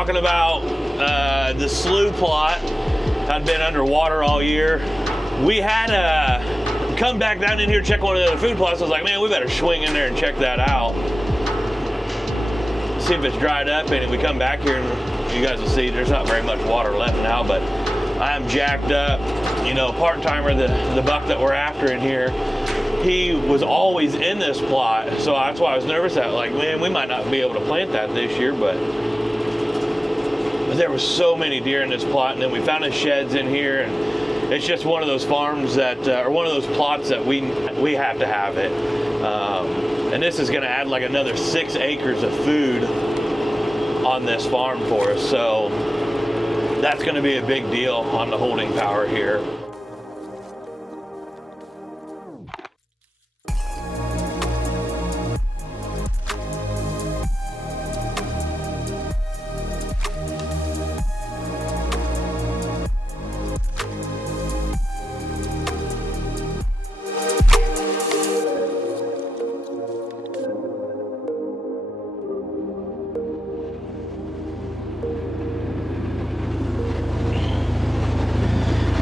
talking about the slough plot. I'd been underwater all year. We had come back down in here, check one of the other food plots. I was like, man, we better swing in there and check that out. See if it's dried up, and we come back here and you guys will see there's not very much water left now, but I'm jacked up. You know, part-timer, the buck that we're after in here, he was always in this plot, so that's why I was nervous that, like, man, we might not be able to plant that this year, but there was so many deer in this plot, and then we found his sheds in here, and it's just one of those farms that, or one of those plots that we have to have it. And this is gonna add like another 6 acres of food on this farm for us, so that's gonna be a big deal on the holding power here.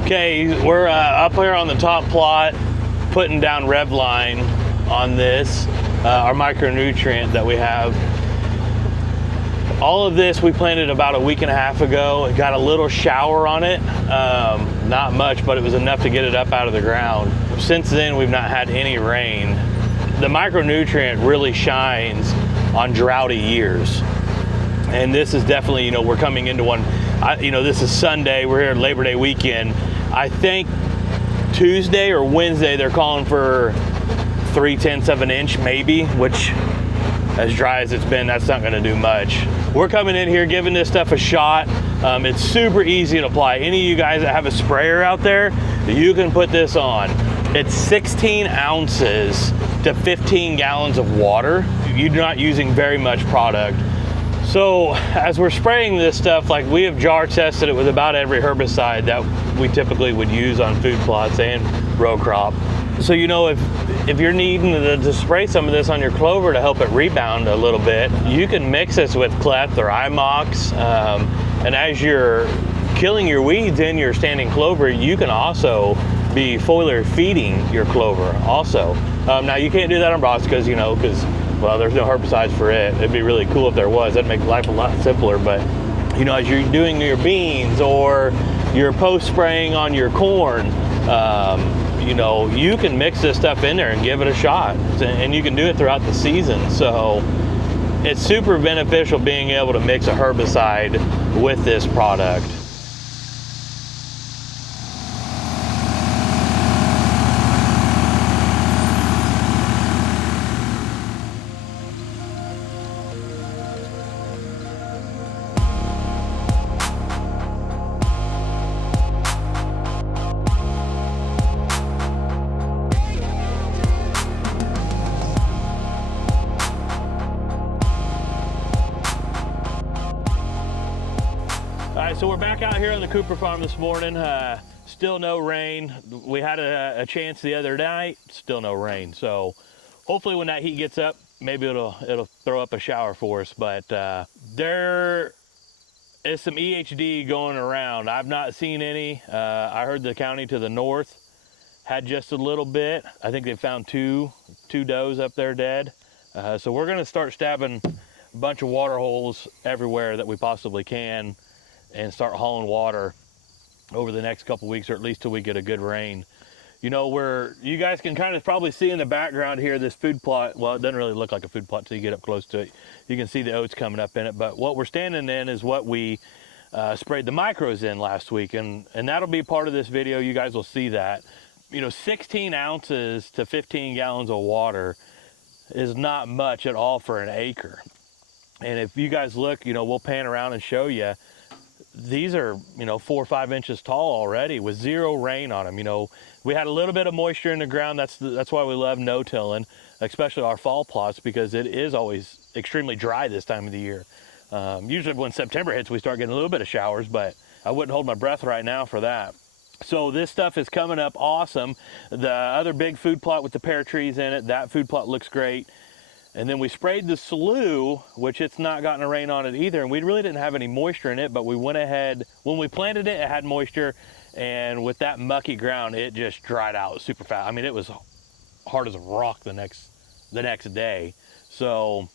Okay, we're up here on the top plot, putting down Revline on this, our micronutrient that we have. All of this we planted about a week and a half ago. It got a little shower on it, not much, but it was enough to get it up out of the ground. Since then, we've not had any rain. The micronutrient really shines on droughty years. And this is definitely, you know, we're coming into one. You know, this is Sunday, we're here Labor Day weekend. I think Tuesday or Wednesday they're calling for 3/10 of an inch maybe, which as dry as it's been, that's not gonna do much. We're coming in here giving this stuff a shot. It's super easy to apply. Any of you guys that have a sprayer out there, you can put this on. It's 16 ounces to 15 gallons of water. You're not using very much product. So as we're spraying this stuff, like we have jar tested it with about every herbicide that we typically would use on food plots and row crop. So, you know, if you're needing to spray some of this on your clover to help it rebound a little bit, you can mix this with Cleth or Imox. And as you're killing your weeds in your standing clover, you can also be foliar feeding your clover also. Now you can't do that on brassicas, you know, because well, there's no herbicides for it. It'd be really cool if there was. That'd make life a lot simpler. But, you know, as you're doing your beans or you're post-spraying on your corn, you know, you can mix this stuff in there and give it a shot. And you can do it throughout the season. So it's super beneficial being able to mix a herbicide with this product. So we're back out here on the Cooper farm this morning. Still no rain. We had a chance the other night, still no rain. So hopefully when that heat gets up, maybe it'll throw up a shower for us. But there is some EHD going around. I've not seen any. I heard the county to the north had just a little bit. I think they found two does up there dead. So we're gonna start stabbing a bunch of water holes everywhere that we possibly can and start hauling water over the next couple weeks, or at least till we get a good rain. You know, you guys can kind of probably see in the background here, this food plot. Well, it doesn't really look like a food plot till you get up close to it. You can see the oats coming up in it, but what we're standing in is what we sprayed the micros in last week, and that'll be part of this video. You guys will see that. You know, 16 ounces to 15 gallons of water is not much at all for an acre. And if you guys look, you know, we'll pan around and show you. These are, you know, 4 or 5 inches tall already with zero rain on them. You know, we had a little bit of moisture in the ground. That's why we love no-tilling, especially our fall plots, because it is always extremely dry this time of the year. Usually when September hits, we start getting a little bit of showers, but I wouldn't hold my breath right now for that. So this stuff is coming up awesome. The other big food plot with the pear trees in it, that food plot looks great. And then we sprayed the slough, which it's not gotten a rain on it either, and we really didn't have any moisture in it, but we went ahead, when we planted it, it had moisture, and with that mucky ground, it just dried out super fast. I mean, it was hard as a rock the next day. So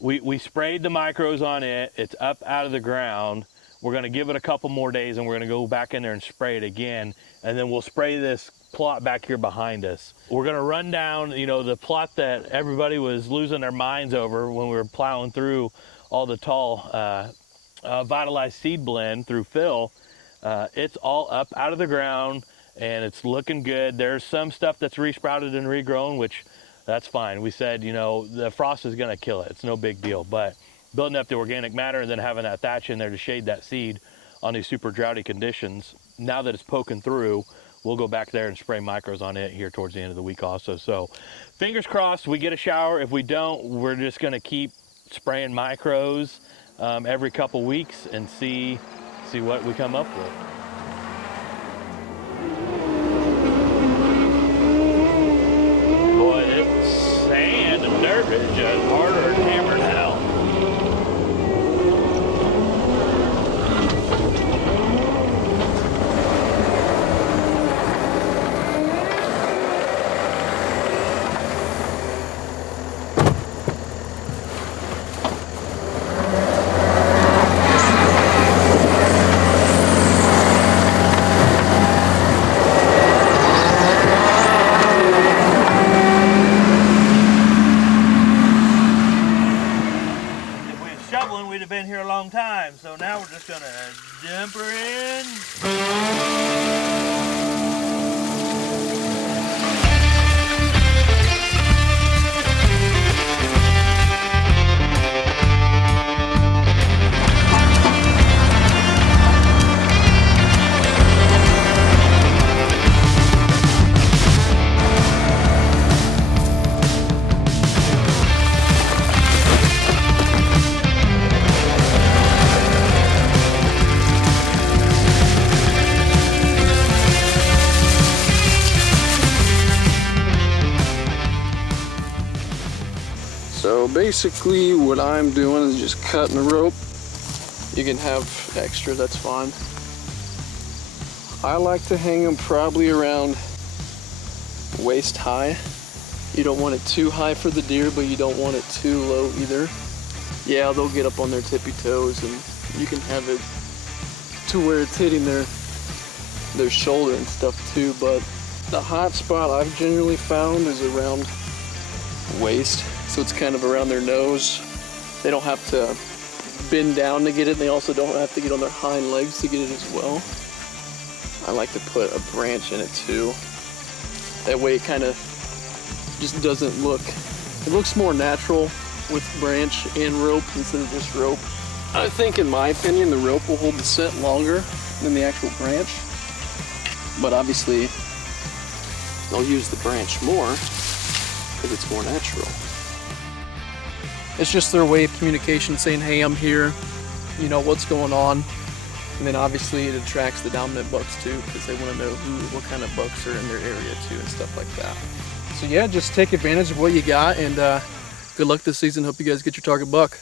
we sprayed the micros on it. It's up out of the ground. We're gonna give it a couple more days, and we're gonna go back in there and spray it again, and then we'll spray this plot back here behind us. We're gonna run down, you know, the plot that everybody was losing their minds over when we were plowing through all the tall vitalized seed blend through fill. It's all up out of the ground, and it's looking good. There's some stuff that's resprouted and regrown, which that's fine. We said, you know, the frost is gonna kill it. It's no big deal, but building up the organic matter and then having that thatch in there to shade that seed on these super droughty conditions, now that it's poking through, we'll go back there and spray micros on it here towards the end of the week also. So fingers crossed we get a shower. If we don't, we're just gonna keep spraying micros every couple weeks and see what we come up with. Boy, it's sand and dirt is just harder than hammer now. We'd have been here a long time, so now we're just gonna dump her in. So basically what I'm doing is just cutting the rope. You can have extra, that's fine. I like to hang them probably around waist high. You don't want it too high for the deer, but you don't want it too low either. Yeah, they'll get up on their tippy toes, and you can have it to where it's hitting their shoulder and stuff too, but the hot spot I've generally found is around waist. So it's kind of around their nose. They don't have to bend down to get it. They also don't have to get on their hind legs to get it as well. I like to put a branch in it too. That way it kind of just doesn't look, it looks more natural with branch and rope instead of just rope. I think, in my opinion, the rope will hold the scent longer than the actual branch. But obviously, they'll use the branch more because it's more natural. It's just their way of communication, saying, hey, I'm here, you know, what's going on. And then obviously it attracts the dominant bucks too, because they want to know what kind of bucks are in their area too and stuff like that. So yeah, just take advantage of what you got, and good luck this season. Hope you guys get your target buck.